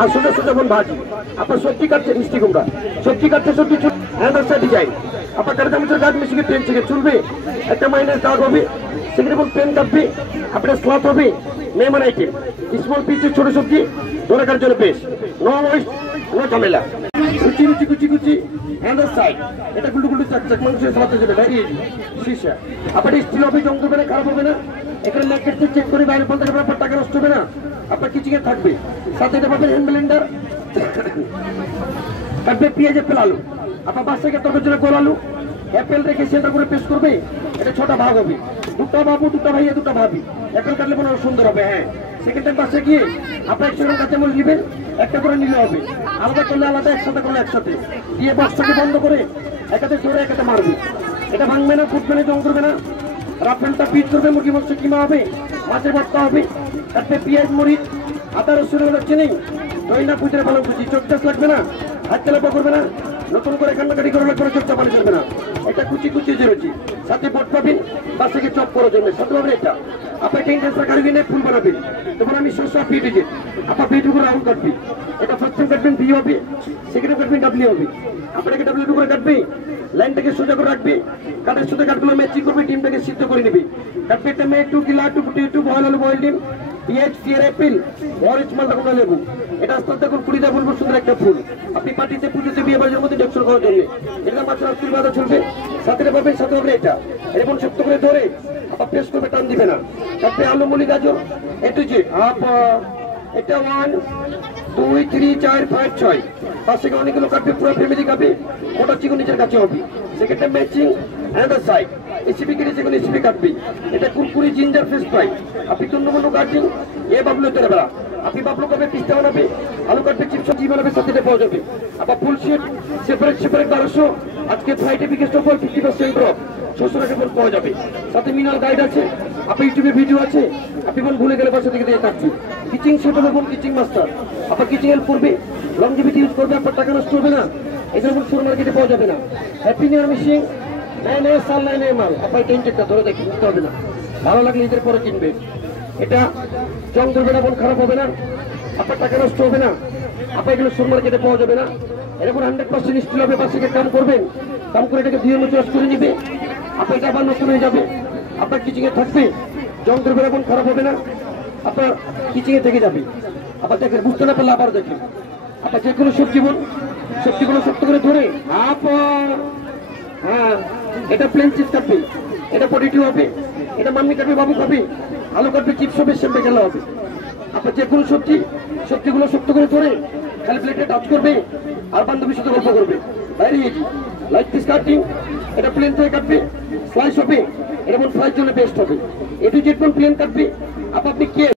আর সোজা সোজা বোন ভাজি আপনার সবজি কাটছে মিষ্টি কুমড়া সবজি কাটছে সবজি হ্যান্ডার ডিজাইন আপনার কাটা চামচের গাছ মিশিয়ে ট্রেন থেকে চলবে একটা মাইনাস দাগ হবে সেখানে পেন কাটবে আপনার স্লট হবে মেহমান আইটেম স্মল পিসের ছোট সবজি দোকার জন্য বেশ নো ওয়েস্ট নো ঝামেলা কুচি কুচি কুচি কুচি হ্যান্ডার সাইড এটা গুলু গুলু চাক চাক মানুষের সাথে যাবে বাইরে শীর্ষা আপনার স্টিল হবে জং হবে না খারাপ হবে না এখানে ম্যাকেট চেক করে বাইরে বলতে পারবেন আপনার টাকা নষ্ট হবে না আপনার কিচিংয়ে থাকবে সাথে এটা পাবেন হ্যান্ড ব্লেন্ডার কাটবে পেঁয়াজের পেল আলু আপনার বাচ্চাকে তরকার জন্য গোল আলু অ্যাপেল রেখে সেন্টার করে পেস্ট করবে এটা 6টা ভাগ হবে দুটা বাবু দুটা ভাইয়া দুটা ভাবি অ্যাপেল কাটলে মনে সুন্দর হবে হ্যাঁ সেকেন্ড টাইম বাসে গিয়ে আপনার 100 গ্রাম কাঁচামরিচ নেবেন একটা করে নিলে হবে আলাদা করলে আলাদা একসাথে করলে একসাথে দিয়ে বক্সটাকে বন্ধ করে একাতে জোরে একাতে মারবে এটা ভাঙবে না ফুটবে না জং করবে না রাফেলটা পিট করবে মুরগি মাংস কিমা হবে মাছের ভর্তা হবে তারপরে পেঁয়াজ মরিচ আদা রসুন হচ্ছে নেই দই না পুজোর ভালো খুঁজি চোখ চাষ লাগবে না হাত চালাপা করবে না নতুন করে কান্নাকাটি করে লাগবে চোখ চাপানি করবে না এটা কুচি কুচি জেরোচি সাথে বট পাবেন তার থেকে চপ করার জন্য সাথে পাবেন এটা আপনার টেন্ডেন্সটা কাটবি না ফুল বানাবেন তখন আমি শসা পিট দিই আপনার পেট উপরে রাউন্ড কাটবি এটা ফার্স্ট টাইম কাটবেন ভি হবে সেকেন্ড কাটবেন ডাব্লিউ হবে আপনাকে ডাব্লিউ করে কাটবে লাইনটাকে সোজা করে রাখবে কাটার সাথে কাটগুলো ম্যাচিং করবে ডিমটাকে সিদ্ধ করে নেবে কাটবে একটা মেয়ে 2 কিলো 2 ফুটি 2 বয়েল আলু বয়েল ডিম পেঁয়াজ ফিয়ার অ্যাপেল অরেঞ্জ মালটা কোনা লেবু এটা আস্তে আস্তে করে কুড়িটা বলবো সুন্দর একটা ফুল আপনি পার্টিতে পুজোতে বিয়ে বাড়ির মধ্যে ডেকোরেশন করার জন্য এটা মাত্র 80 টাকা চলবে সাথে পাবেন সাথে হবে এটা এরকম শক্ত করে ধরে আবার প্রেস করবে টান দিবে না তারপরে আলু মুলি গাজর এটু যে এটা 1 2 3 4 5 6 পাশে অনেকগুলো কাটবে পুরো ফ্যামিলি খাবে ওটা চিকন নিচের কাছে হবে সেকেন্ডটা ম্যাচিং অ্যান্ডার সাইড এসিপি কিনে যেগুলো এসিপি কাটবে এটা কুরকুরি জিঞ্জার ফিশ ফ্রাই আপনি তন্নমন্য কাটবেন এ বাবলু তেরে বেড়া আপনি বাবলু কবে পিস্তা বানাবে আলু কাটবে চিপস সবজি বানাবে সাথে পাওয়া যাবে আবার ফুল শিট সেপারেট 1200 আজকে ফ্রাইডে বিকেস্ট অফার 50% ড্রপ 600 টাকা করে পাওয়া যাবে সাথে মিনাল গাইড আছে আপনি ইউটিউবে ভিডিও আছে আপনি কোন ভুলে গেলে বাসা থেকে দিয়ে থাকছি কিচিং সেট হবে কোন কিচিং মাস্টার আপনার কিচিং হেল্প করবে লংজিভিটি ইউজ করবে আপনার টাকা নষ্ট হবে না এগুলো কোন সুপার মার্কেটে পাওয়া যাবে না হ্যাপি নিউ ইয়ার মিশিং নয় সাল নয় মাল আপনার টেনটেকটা ধরে দেখি বুঝতে হবে না ভালো লাগলে ঈদের পরে কিনবে এটা জং ধরবে না কোন খারাপ হবে না আপনার টাকা নষ্ট হবে না আপনার এগুলো সুপার মার্কেটে পাওয়া যাবে না এরকম 100% স্টিল হবে বাসে কাম করবেন কাম করে এটাকে দিয়ে চয়েস করে নিবে আপনার এটা আবার নষ্ট হয়ে যাবে আপনার কিচিংয়ে থাকবে জং ধরবে না কোন খারাপ হবে না আপনার কিচিংয়ে থেকে যাবে আবার দেখেন বুঝতে না পারলে আবার দেখেন আপনার যে কোনো সবজিগুলো শক্ত করে ধরে হ্যাঁ এটা প্লেন চিপস কাটবে এটা পটেটো হবে এটা মাম্মি কাটবে বাবু খাবে আলু কাটবে চিপস হবে সেম্পে খেলা হবে আপনার যে কোনো সবজিগুলো শক্ত করে ধরে খালি প্লেটে টাচ করবে আর বান্ধবীর সাথে গল্প করবে বাইরে লাইট পিস কাটিং এটা প্লেন থেকে কাটবে স্লাইস হবে এটা ফ্রাইয়ের জন্য বেস্ট হবে এটু যেরকম প্লেন কাটবে আপনি কে